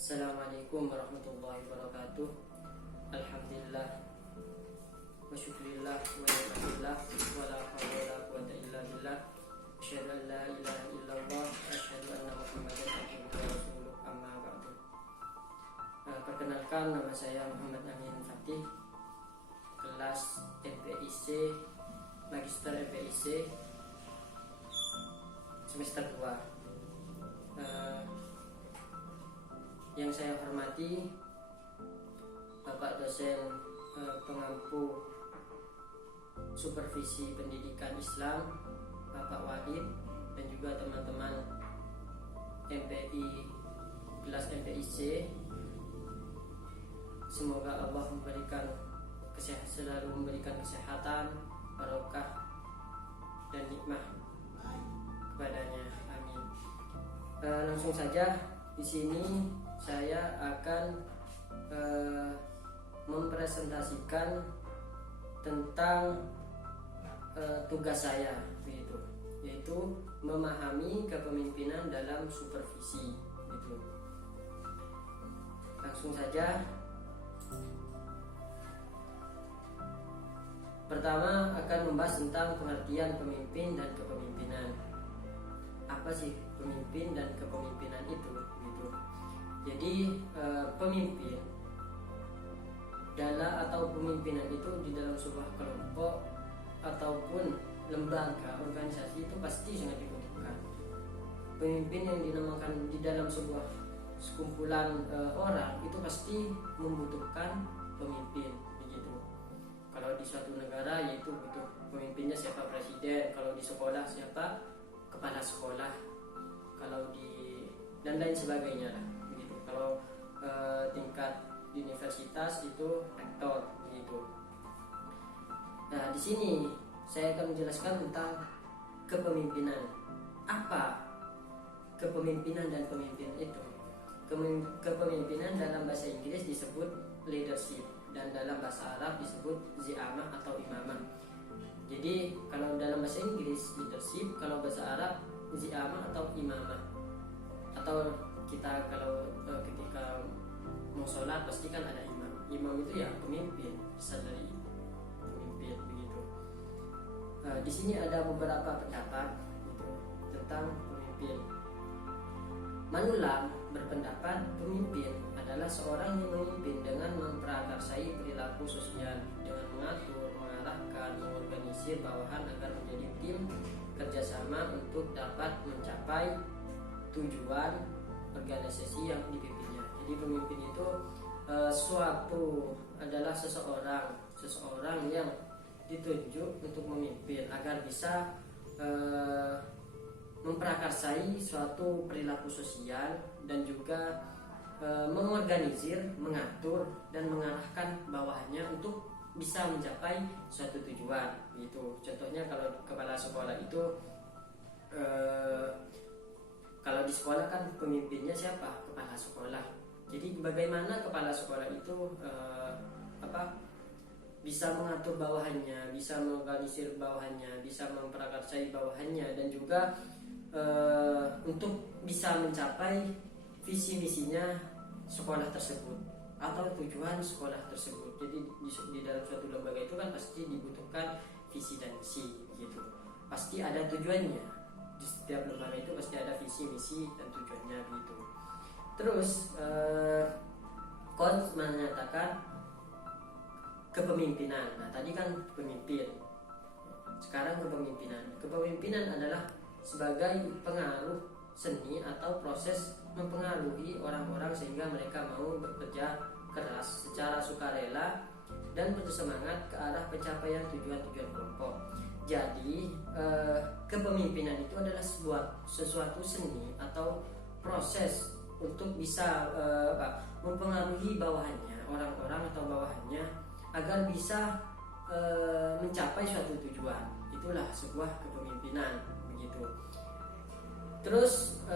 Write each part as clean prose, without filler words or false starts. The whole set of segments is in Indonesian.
Assalamualaikum warahmatullahi wabarakatuh. Alhamdulillah wa syukrillah wa ni'matillah wa la hawla wa la quwwata illa billah. Asyhadu an la ilaha illallah wa asyhadu anna Muhammadan abduhu wa rasuluh, amma ba'du. Perkenalkan, nama saya Muhammad Amin Fatih, kelas MPIC, Magister MPIC semester 2. Yang saya hormati Bapak dosen pengampu supervisi pendidikan Islam, Bapak Wahid, dan juga teman-teman MPI kelas MPIC. Semoga Allah selalu memberikan kesehatan, barokah, dan nikmah kepadanya. Amin. Langsung saja, di sini saya akan mempresentasikan tentang tugas saya, yaitu memahami kepemimpinan dalam supervisi. Langsung saja. Pertama akan membahas tentang pengertian pemimpin dan kepemimpinan. Apa sih pemimpin dan kepemimpinan itu? Jadi pemimpin atau pemimpinan itu di dalam sebuah kelompok ataupun lembaga organisasi itu pasti sangat dibutuhkan. Pemimpin yang dinamakan di dalam sebuah sekumpulan orang itu pasti membutuhkan pemimpin, begitu. Kalau di suatu negara yaitu butuh pemimpinnya siapa, presiden. Kalau di sekolah siapa, kepala sekolah. Kalau dan lain sebagainya lah. Kalau tingkat universitas itu rektor, begitu. Nah, di sini saya akan menjelaskan tentang kepemimpinan. Apa kepemimpinan dan pemimpin itu? Kepemimpinan dalam bahasa Inggris disebut leadership, dan dalam bahasa Arab disebut zi'amah atau imamah. Jadi kalau dalam bahasa Inggris leadership, kalau bahasa Arab zi'amah atau imamah. Atau kita kalau ketika mau sholat pasti kan ada imam. Imam itu ya pemimpin, bisa dari pemimpin, begitu. Di sini ada beberapa pendapat tentang pemimpin. Manulang berpendapat pemimpin adalah seorang yang memimpin dengan memprakarsai perilaku sosial, dengan mengatur, mengarahkan, mengorganisir bawahan agar menjadi tim kerjasama untuk dapat mencapai tujuan organisasi yang dipimpinnya. Jadi pemimpin itu adalah seseorang yang ditunjuk untuk memimpin agar bisa memprakarsai suatu perilaku sosial dan juga mengorganisir, mengatur, dan mengarahkan bawahannya untuk bisa mencapai suatu tujuan. Gitu. Contohnya kalau kepala sekolah itu kalau di sekolah kan pemimpinnya siapa? Kepala sekolah. Jadi bagaimana kepala sekolah itu bisa mengatur bawahannya, bisa mengorganisir bawahannya, bisa memprakarsai bawahannya, dan juga untuk bisa mencapai visi misinya sekolah tersebut atau tujuan sekolah tersebut. Jadi di dalam suatu lembaga itu kan pasti dibutuhkan visi dan misi, gitu. Pasti ada tujuannya. Di setiap lembaga itu pasti ada visi, misi, dan tujuannya, begitu. Terus Kant menyatakan kepemimpinan. Nah, tadi kan pemimpin, sekarang kepemimpinan. Kepemimpinan adalah sebagai pengaruh seni atau proses mempengaruhi orang-orang sehingga mereka mau bekerja keras secara sukarela dan bersemangat ke arah pencapaian tujuan-tujuan kelompok. Jadi kepemimpinan itu adalah sesuatu seni atau proses untuk bisa mempengaruhi bawahannya, orang-orang atau bawahannya, agar bisa mencapai suatu tujuan. Itulah sebuah kepemimpinan, begitu. Terus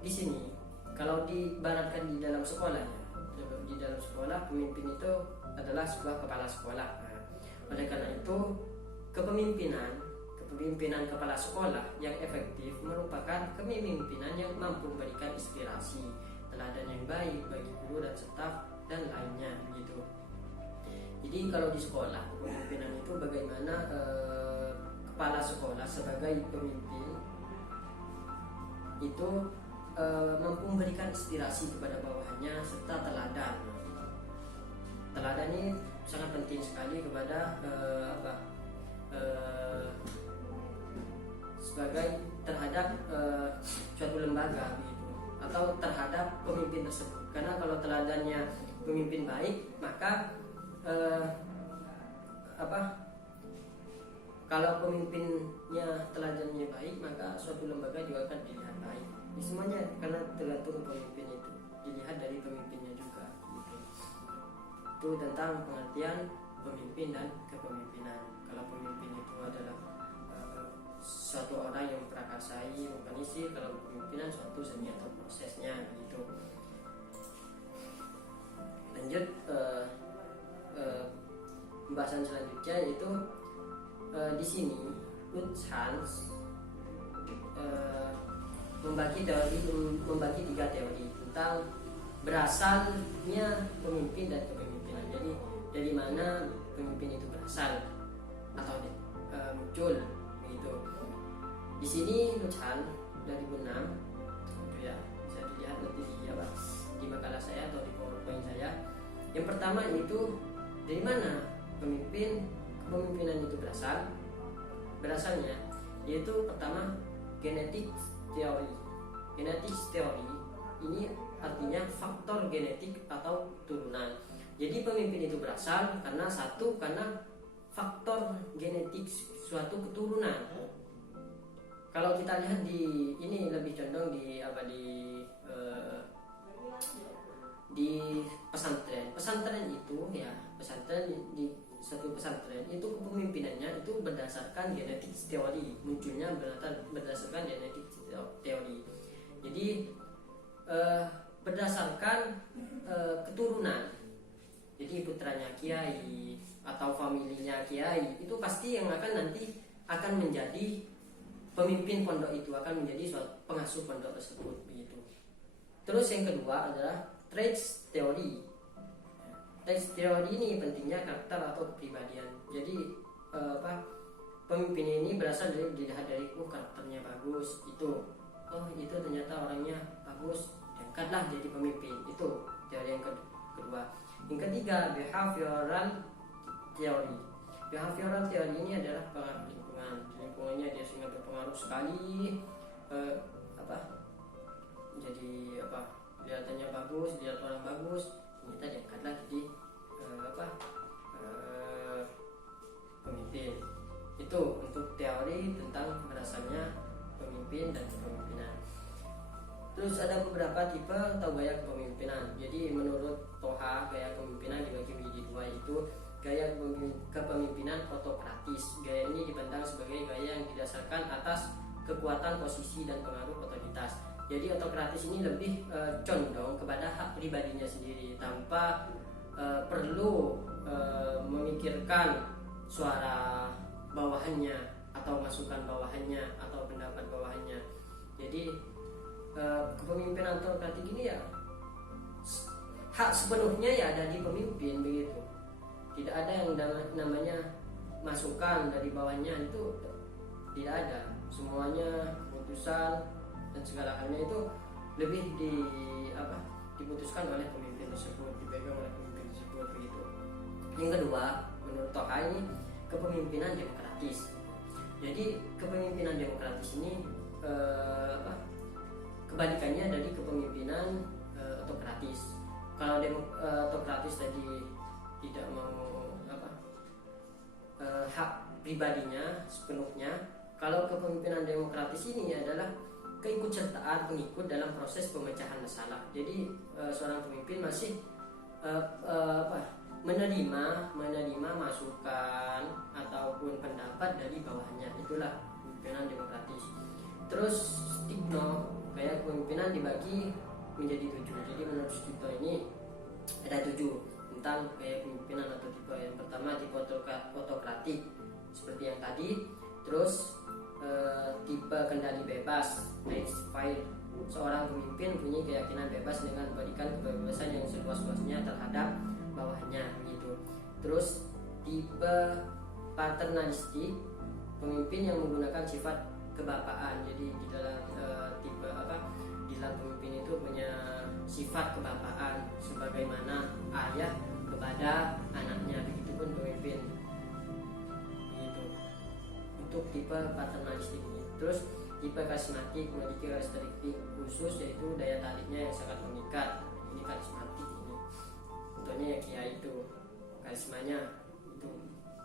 di sini kalau diibaratkan di dalam sekolah, pemimpin itu adalah sebuah kepala sekolah. Oleh karena itu kepemimpinan kepala sekolah yang efektif merupakan kepemimpinan yang mampu memberikan inspirasi, teladan yang yang baik bagi guru dan staf dan lainnya begitu. Jadi kalau di sekolah kepemimpinan itu bagaimana kepala sekolah sebagai pemimpin itu mampu memberikan inspirasi kepada bawahannya serta teladan. Teladan ini sangat penting sekali kepada sebagai terhadap suatu lembaga begitu, atau terhadap pemimpin tersebut. Karena kalau teladannya pemimpin baik, maka kalau pemimpinnya teladannya baik, maka suatu lembaga juga akan dilihat baik. Ini semuanya karena tergantung pemimpin itu, dilihat dari pemimpinnya juga gitu. Itu tentang pengertian pemimpin dan kepemimpinan. Kalau pemimpin itu adalah suatu orang yang memprakarsai, mengorganisir. Kalau kepemimpinan suatu seni atau prosesnya gitu. Lanjut pembahasan selanjutnya yaitu di sini Lutz Hans membagi 3 teori tentang berasalnya pemimpin dan kepemimpinan. Jadi dari mana pemimpin itu berasal atau muncul begitu. Di sini Lutz Hans 2006 itu ya, bisa dilihat nanti di makalah saya atau di PowerPoint saya. Yang pertama itu dari mana kepemimpinan itu berasalnya, yaitu pertama genetik teori. Genetik teori ini artinya faktor genetik atau turunan. Jadi pemimpin itu berasal karena faktor genetik suatu keturunan. Kalau kita lihat di ini lebih condong di pesantren itu ya, di satu pesantren itu kepemimpinannya itu berdasarkan genetik teori, munculnya berdasarkan genetik teori. Jadi berdasarkan keturunan. Jadi putranya kiai atau familinya kiai itu pasti yang nanti akan menjadi pemimpin pondok itu, akan menjadi suatu pengasuh pondok tersebut begitu. Terus yang kedua adalah traits teori. Traits teori ini pentingnya karakter atau kepribadian. Jadi pemimpin ini berasal dilihat dari karakternya bagus, itu ternyata orangnya bagus, diangkatlah jadi pemimpin. Itu teori yang kedua. Yang ketiga behavioral teori. Behavioral teori ini adalah pengaruh lingkungan. Lingkungannya dia sangat berpengaruh sekali. Jadi kelihatannya bagus, dilihat orang bagus, ternyata diangkatlah jadi pemimpin. Itu untuk teori tentang berasalnya pemimpin dan kepemimpinan. Terus ada beberapa tipe atau gaya kepemimpinan. Jadi menurut Toha, gaya kepemimpinan dibagi menjadi 2, yaitu gaya kepemimpinan autokratis. Gaya ini dipandang sebagai gaya yang didasarkan atas kekuatan posisi dan pengaruh otoritas. Jadi autokratis ini lebih condong kepada hak pribadinya sendiri tanpa perlu memikirkan suara bawahannya atau masukan bawahannya atau pendapat bawahannya. Jadi kepemimpinan autokratik ini ya hak sepenuhnya ya ada di pemimpin begitu. Tidak ada yang namanya masukan dari bawahnya, itu tidak ada. Semuanya keputusan dan segala halnya itu lebih diputuskan oleh pemimpin tersebut, dipegang oleh pemimpin tersebut begitu. Yang kedua, menurut Toha ini kepemimpinan demokratis. Jadi kepemimpinan demokratis ini kebalikannya dari kepemimpinan autokratis. Kalau autokratis tadi tidak mau hak pribadinya sepenuhnya, kalau kepemimpinan demokratis ini adalah keikutsertaan pengikut dalam proses pemecahan masalah. Jadi seorang pemimpin masih menerima masukan ataupun pendapat dari bawahnya. Itulah kepemimpinan demokratis. Terus Stigno, gaya kepemimpinan dibagi menjadi 7. Jadi menurut Stigno ini ada 7 tentang gaya kepemimpinan atau tipe. Yang pertama tipe autokratik seperti yang tadi. Terus tipe kendali bebas, laissez-faire seorang pemimpin punya keyakinan bebas dengan memberikan kebebasan yang seluas-luasnya terhadap bawahannya begitu. Terus tipe paternalistik, pemimpin yang menggunakan sifat kebapaan. Jadi di dalam tipe di dalam pemimpin itu punya sifat kebapaan sebagaimana ayah kepada anaknya, begitupun pemimpin begitu untuk tipe paternalistik ini. Terus tipe karismatik memiliki karakteristik khusus yaitu daya tariknya yang sangat memikat. Ini karismatik ini, contohnya ya kiai itu karismanya itu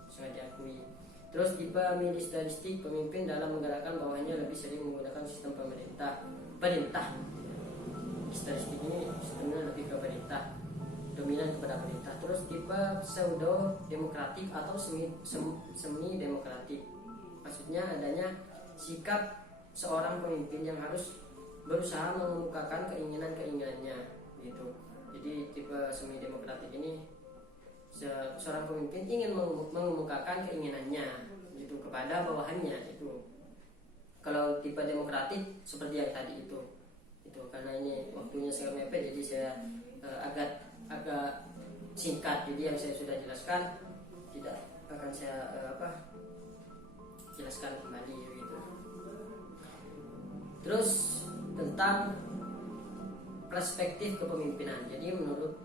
sangat diakui. Terus tipe militaristik, pemimpin dalam menggerakkan bawahannya lebih sering menggunakan sistem perintah. Militaristik ini sistemnya lebih ke perintah, dominan kepada perintah. Terus tipe pseudo demokratik atau semi demokratik, maksudnya adanya sikap seorang pemimpin yang harus berusaha mengemukakan keinginannya gitu. Jadi tipe semi demokratik ini seorang pemimpin ingin mengemukakan keinginannya gitu kepada bawahannya itu. Kalau tipe demokratik seperti yang tadi itu karena ini waktunya sangat mepet, jadi saya agak singkat. Jadi yang saya sudah jelaskan tidak akan saya jelaskan kembali gitu. Terus tentang perspektif kepemimpinan. Jadi menurut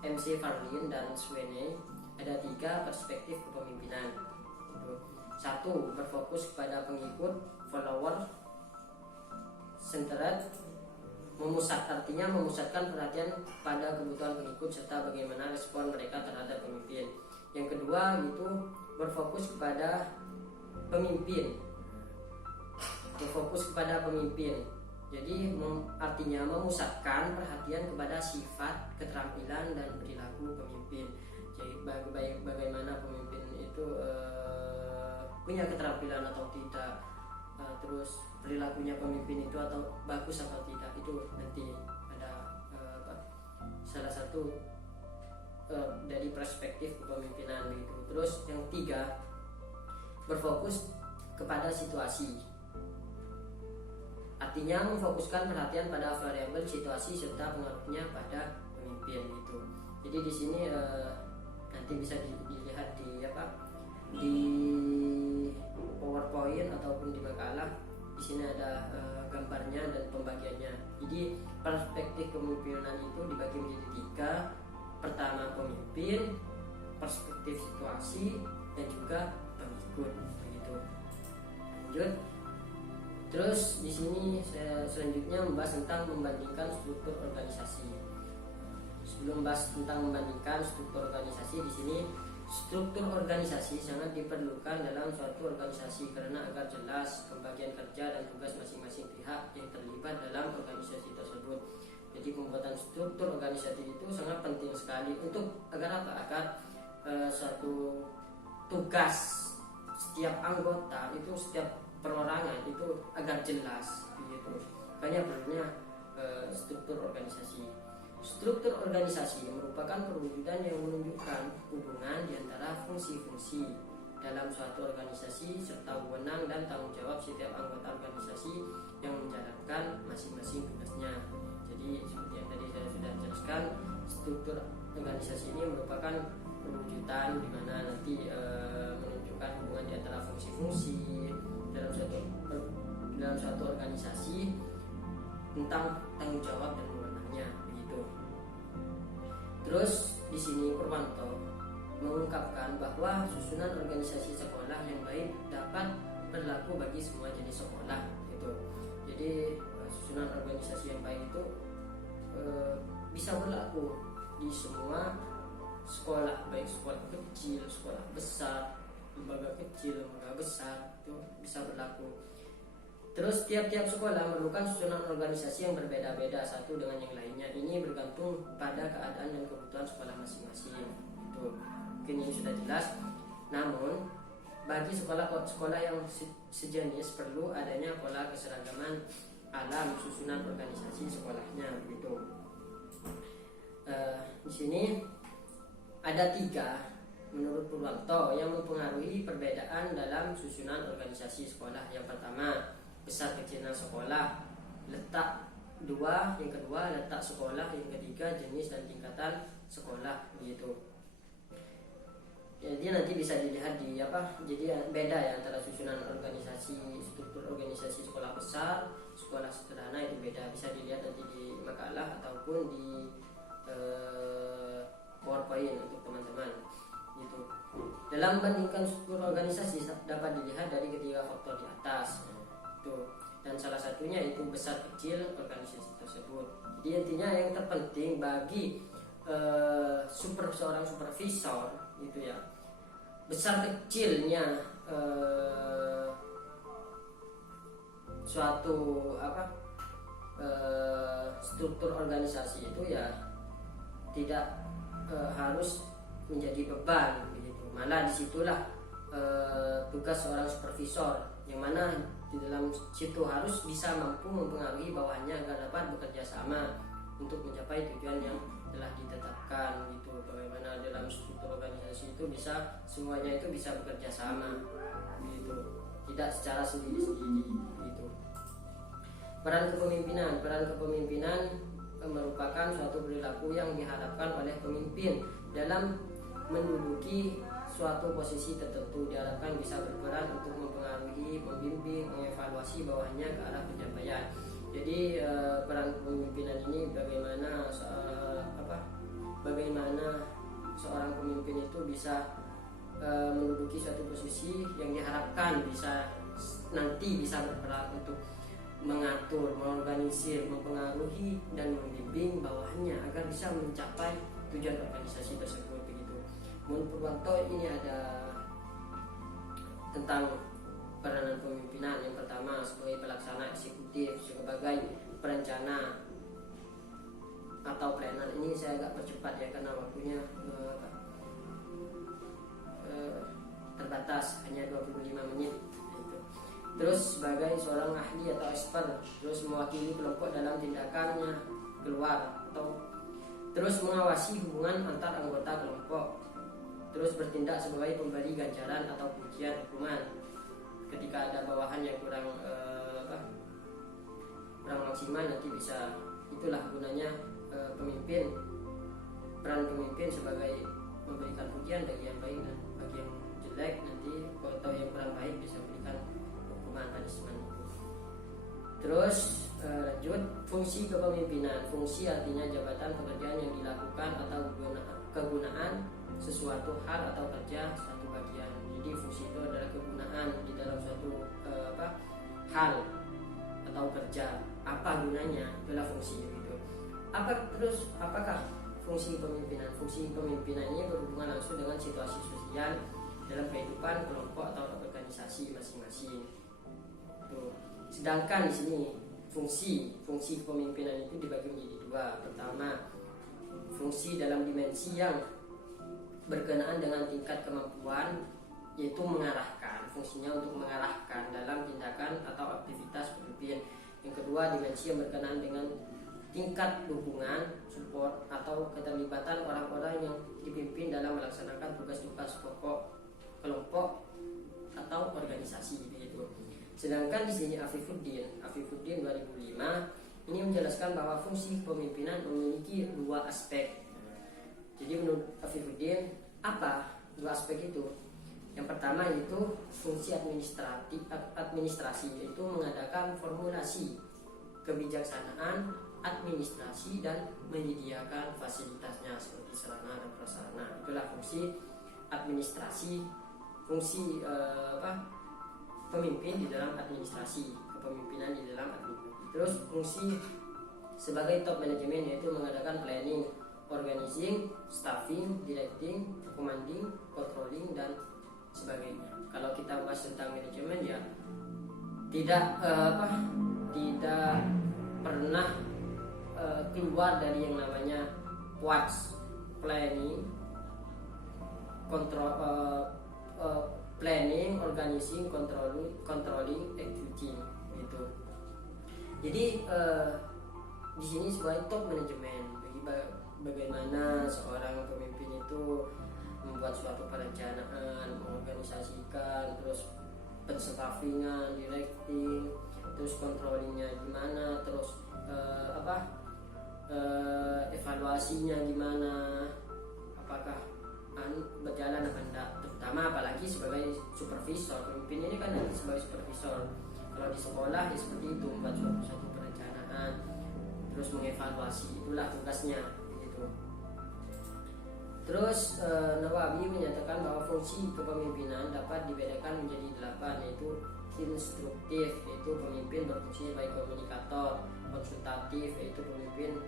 MC Farlin dan Sweeney ada 3 perspektif kepemimpinan. 1. Berfokus kepada pengikut, follower centered, artinya memusatkan perhatian pada kebutuhan pengikut serta bagaimana respon mereka terhadap pemimpin. Yang kedua itu berfokus kepada pemimpin, jadi artinya memusatkan perhatian kepada sifat, keterampilan dan perilaku pemimpin. Jadi bagaimana pemimpin itu punya keterampilan atau tidak, terus perilakunya pemimpin itu atau bagus atau tidak, itu nanti ada salah satu dari perspektif kepemimpinan itu. Terus yang 3 berfokus kepada situasi, artinya memfokuskan perhatian pada variabel situasi serta pengaruhnya pada pemimpin itu. Jadi di sini nanti bisa dilihat di PowerPoint ataupun di makalah. Di sini ada gambarnya dan pembagiannya. Jadi perspektif kepemimpinan itu dibagi menjadi 3. Pertama pemimpin, perspektif situasi, dan juga pengikut begitu. Lanjut. Terus di sini saya selanjutnya membahas tentang membandingkan struktur organisasi. Sebelum bahas tentang membandingkan struktur organisasi, di sini struktur organisasi sangat diperlukan dalam suatu organisasi karena agar jelas pembagian kerja dan tugas masing-masing pihak yang terlibat dalam organisasi tersebut. Jadi pembuatan struktur organisasi itu sangat penting sekali untuk agar apa? Agar suatu tugas setiap anggota itu, setiap perorangan itu agar jelas begitu. Makanya perlunya struktur organisasi. Struktur organisasi merupakan perwujudan yang menunjukkan hubungan di antara fungsi-fungsi dalam suatu organisasi serta wewenang dan tanggung jawab setiap anggota organisasi yang menjalankan masing-masing tugasnya. Jadi seperti yang tadi saya sudah jelaskan, struktur organisasi ini merupakan perwujudan di mana nanti menunjukkan hubungan di antara fungsi-fungsi dalam suatu organisasi tentang tanggung jawab dan wewenangnya begitu. Terus di sini Purwanto mengungkapkan bahwa susunan organisasi sekolah yang baik dapat berlaku bagi semua jenis sekolah gitu. Jadi susunan organisasi yang baik itu bisa berlaku di semua sekolah, baik sekolah kecil, sekolah besar, lembaga kecil, lembaga besar, itu bisa berlaku. Terus tiap-tiap sekolah memerlukan susunan organisasi yang berbeda-beda satu dengan yang lainnya. Ini bergantung pada keadaan dan kebutuhan sekolah masing-masing. Itu mungkin ini sudah jelas. Namun bagi sekolah yang sejenis perlu adanya pola keseragaman alam susunan organisasi sekolahnya begitu. Di sini ada 3 menurut Purwanto yang mempengaruhi perbedaan dalam susunan organisasi sekolah. Yang pertama, besar kecilnya sekolah, letak dua, yang kedua letak sekolah, yang ketiga jenis dan tingkatan sekolah gitu. Jadi nanti bisa dilihat di jadi beda ya antara susunan organisasi, struktur organisasi sekolah besar, sekolah sederhana itu beda, bisa dilihat nanti di makalah ataupun di PowerPoint untuk teman-teman gitu. Dalam membandingkan struktur organisasi dapat dilihat dari ketiga faktor di atas tuh, dan salah satunya itu besar kecil organisasi tersebut. Jadi intinya yang terpenting bagi seorang supervisor gitu ya, besar kecilnya suatu struktur organisasi itu ya tidak harus menjadi beban begitu. Malah disitulah tugas seorang supervisor, yang mana di dalam situ harus bisa mampu mempengaruhi bawahannya agar dapat bekerja sama untuk mencapai tujuan yang telah ditetapkan gitu. Bagaimana dalam struktur organisasi itu bisa semuanya itu bisa bekerja sama gitu, tidak secara sendiri-sendiri gitu. Peran kepemimpinan merupakan suatu perilaku yang diharapkan oleh pemimpin dalam menduduki suatu posisi tertentu. Diharapkan bisa berperan untuk mempengaruhi, membimbing, mengevaluasi bawahannya ke arah pencapaian. Jadi peran kepemimpinan ini bagaimana seorang pemimpin itu bisa menduduki suatu posisi yang diharapkan nanti bisa berperan untuk mengatur, mengorganisir, mempengaruhi dan membimbing bawahannya agar bisa mencapai tujuan organisasi tersebut begitu. Menurut Purwanto ini ada tentang peranan pemimpinan. Yang pertama sebagai pelaksana eksekutif, sebagai perencana atau planner. Ini saya agak percepat ya karena waktunya terbatas, hanya 25 menit. Terus sebagai seorang ahli atau expert, terus mewakili kelompok dalam tindakannya keluar, atau terus mengawasi hubungan antar anggota kelompok, terus bertindak sebagai pemberi ganjaran atau pujian hukuman ketika ada bawahan yang kurang maksimal. Nanti bisa, itulah gunanya pemimpin. Peran pemimpin sebagai memberikan pujian bagi yang baik dan bagi yang jelek, nanti atau yang kurang baik bisa memberikan punishment itu. Terus lanjut, fungsi kepemimpinan. Fungsi artinya jabatan pekerjaan yang dilakukan atau kegunaan sesuatu hal atau kerja suatu bagian. Jadi fungsi itu adalah kegunaan di dalam suatu hal atau kerja. Apa gunanya? Itulah fungsi itu. Apakah fungsi kepemimpinan? Fungsi kepemimpinan ini berhubungan langsung dengan situasi sosial dalam kehidupan kelompok atau organisasi masing-masing. Sedangkan di sini fungsi kepemimpinan itu dibagi menjadi dua. Pertama, fungsi dalam dimensi yang berkenaan dengan tingkat kemampuan, yaitu mengarahkan, fungsinya untuk mengarahkan dalam tindakan atau aktivitas pemimpin. Yang kedua, dimensi yang berkenaan dengan tingkat dukungan, support atau keterlibatan orang-orang yang dipimpin dalam melaksanakan tugas-tugas pokok kelompok atau organisasi begitu. Sedangkan di sini Afifuddin 2005 ini menjelaskan bahwa fungsi kepemimpinan memiliki dua aspek. Jadi menurut Afifuddin, apa dua aspek itu? Yang pertama itu fungsi administrasi, yaitu mengadakan formulasi kebijaksanaan administrasi dan menyediakan fasilitasnya seperti sarana dan prasarana. Itulah fungsi administrasi, fungsi pemimpin di dalam administrasi, kepemimpinan di dalam administrasi. Terus fungsi sebagai top manajemen, yaitu mengadakan planning, organizing, staffing, directing, commanding, controlling dan sebagainya. Kalau kita bahas tentang manajemen ya tidak pernah keluar dari yang namanya PWAX, planning, control, planning, organizing, controlling, executing gitu. Jadi di sini sebagai top manajemen, bagaimana seorang pemimpin itu membuat suatu perencanaan, mengorganisasikan, terus penstaffingan, directing, terus controllingnya gimana, terus evaluasinya gimana, apakah berjalan apa enggak, terutama apalagi sebagai supervisor. Pemimpin ini kan sebagai supervisor. Kalau di sekolah ya seperti itu, membuat suatu perencanaan, terus mengevaluasi, itulah tugasnya gitu. Terus Nawawi menyatakan bahwa fungsi kepemimpinan dapat dibedakan menjadi 8, yaitu instruktif, yaitu pemimpin berfungsi sebagai komunikator; konsultatif, yaitu pemimpin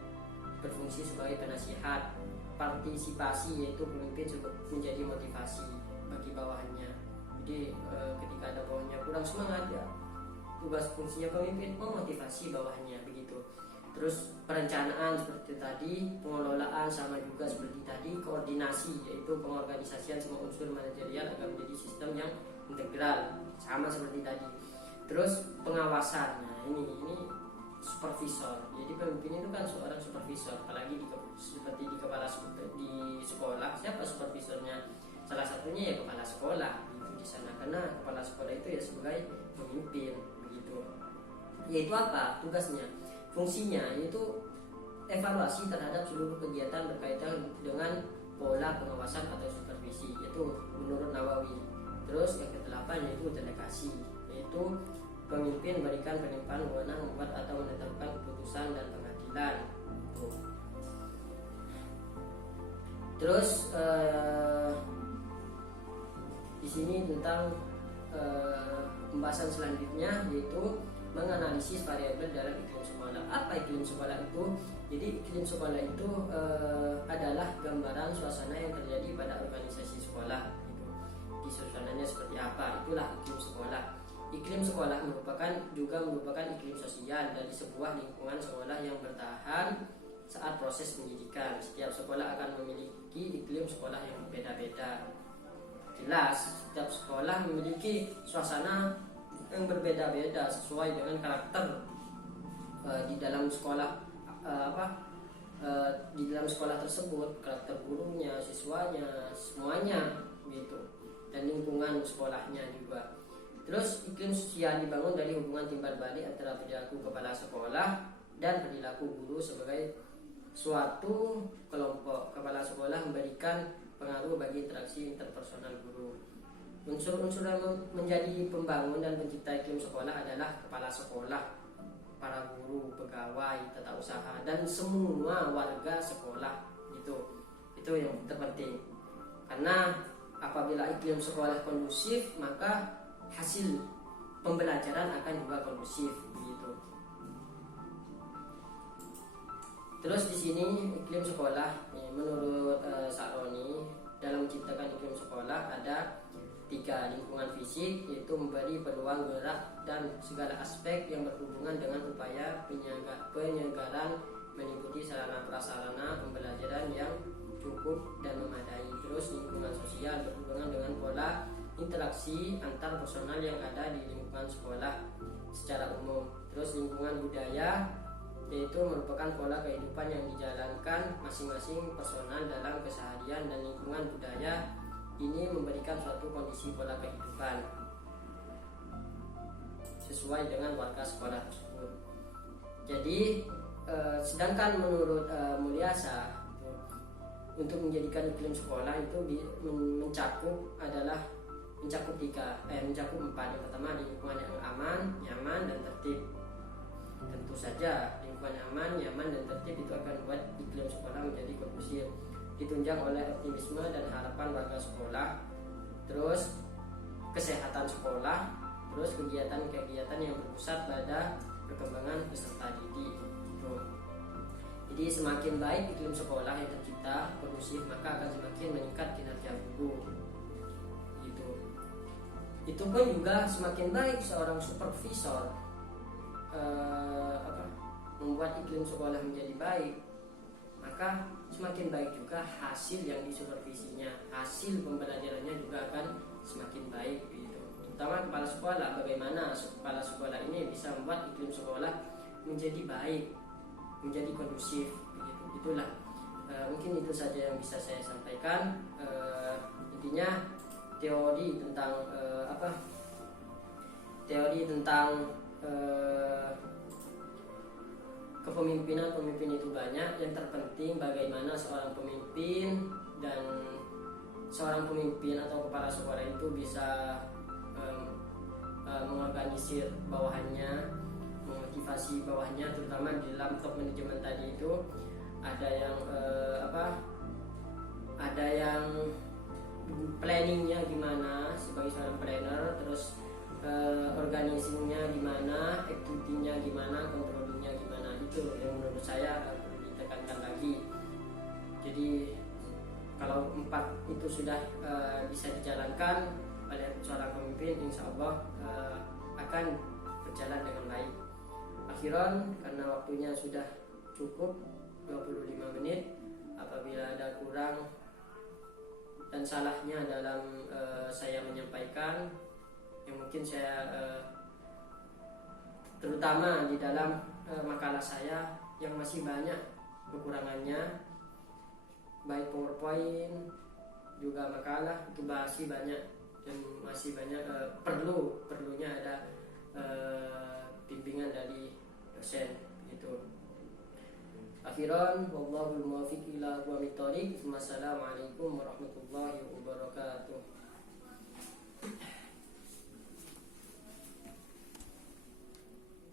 berfungsi sebagai penasihat; partisipasi, yaitu pemimpin menjadi motivasi bagi bawahannya. Jadi ketika ada bawahannya kurang semangat, ya tugas fungsinya pemimpin memotivasi bawahannya begitu. Terus perencanaan seperti tadi, pengelolaan sama juga seperti tadi, koordinasi, yaitu pengorganisasian semua unsur manajerial agar menjadi sistem yang integral, sama seperti tadi. Terus pengawasan, nah ini supervisor. Jadi pemimpin itu kan seorang supervisor, apalagi seperti di sekolah, siapa supervisornya? Salah satunya ya kepala sekolah gitu di sana, karena kepala sekolah itu ya sebagai pemimpin begitu. Yaitu apa tugasnya? Fungsinya yaitu evaluasi terhadap seluruh kegiatan berkaitan dengan pola pengawasan atau supervisi, yaitu menurut Nawawi. Terus yang ke-8 yaitu delegasi, yaitu pemimpin berikan pelimpahan wewenang membuat atau menetapkan keputusan dan pengadilan. Terus di sini tentang pembahasan selanjutnya yaitu menganalisis variabel dalam iklim sekolah. Apa iklim sekolah itu? Jadi iklim sekolah itu adalah gambaran suasana yang terjadi pada organisasi sekolah. Di suasananya seperti apa? Itulah iklim sekolah. Iklim sekolah juga merupakan iklim sosial dari sebuah lingkungan sekolah yang bertahan saat proses pendidikan. Setiap sekolah akan memiliki iklim sekolah yang berbeda-beda. Jelas, setiap sekolah memiliki suasana yang berbeda-beda sesuai dengan karakter di dalam sekolah di dalam sekolah tersebut, karakter gurunya, siswanya, semuanya gitu, dan lingkungan sekolahnya juga. Terus iklim sosial dibangun dari hubungan timbal balik antara perilaku kepala sekolah dan perilaku guru sebagai suatu kelompok. Kepala sekolah memberikan pengaruh bagi interaksi interpersonal guru. Unsur-unsur yang menjadi pembangun dan pencipta iklim sekolah adalah kepala sekolah, para guru, pegawai, tata usaha, dan semua warga sekolah gitu. Itu yang terpenting. Karena apabila iklim sekolah kondusif, maka hasil pembelajaran akan juga kondusif begitu. Terus di sini iklim sekolah menurut Saroni dalam menciptakan iklim sekolah ada 3: lingkungan fisik, yaitu memberi peluang gerak dan segala aspek yang berhubungan dengan upaya penyegaran mengikuti sarana prasarana pembelajaran yang cukup dan memadai. Terus lingkungan sosial berhubungan dengan pola interaksi antar personal yang ada di lingkungan sekolah secara umum. Terus lingkungan budaya, yaitu merupakan pola kehidupan yang dijalankan masing-masing personal dalam keseharian, dan lingkungan budaya ini memberikan suatu kondisi pola kehidupan sesuai dengan warga sekolah tersebut. Jadi sedangkan menurut Mulyasa, untuk menjadikan iklim sekolah itu mencakup 4. Yang pertama, lingkungan yang aman, nyaman, dan tertib. Tentu saja lingkungan aman, nyaman, dan tertib itu akan membuat iklim sekolah menjadi kondusif, ditunjang oleh optimisme dan harapan warga sekolah. Terus kesehatan sekolah, terus kegiatan-kegiatan yang berpusat pada perkembangan peserta didik. Jadi semakin baik iklim sekolah yang tercipta kondusif, maka akan semakin meningkat kinerja guru. Gitu. Itu pun juga semakin baik seorang supervisor membuat iklim sekolah menjadi baik, maka semakin baik juga hasil yang disupervisinya, hasil pembelajarannya juga akan semakin baik gitu. Terutama kepala sekolah, bagaimana kepala sekolah ini bisa membuat iklim sekolah menjadi baik, menjadi kondusif begitu. Itulah mungkin itu saja yang bisa saya sampaikan. Intinya teori tentang Pemimpin itu banyak, yang terpenting bagaimana seorang pemimpin atau kepala sekolah itu bisa mengorganisir bawahannya, memotivasi bawahnya, terutama di dalam top manajemen tadi itu ada yang planningnya gimana sebagai seorang planner, terus organisingnya gimana, activity-nya gimana, controllingnya gimana. Itu yang menurut saya perlu ditekankan lagi. Jadi kalau 4 itu sudah bisa dijalankan oleh seorang pemimpin, insya Allah akan berjalan dengan baik. Akhiran, karena waktunya sudah cukup 25 menit, apabila ada kurang dan salahnya dalam saya menyampaikan, yang mungkin saya terutama di dalam makalah saya yang masih banyak kekurangannya, baik PowerPoint juga makalah itu masih banyak, dan masih banyak perlunya ada bimbingan dari dosen gitu. Akhiran, wallahul muwaffiq ila aqwamit thoriq. Wassalamualaikum warahmatullahi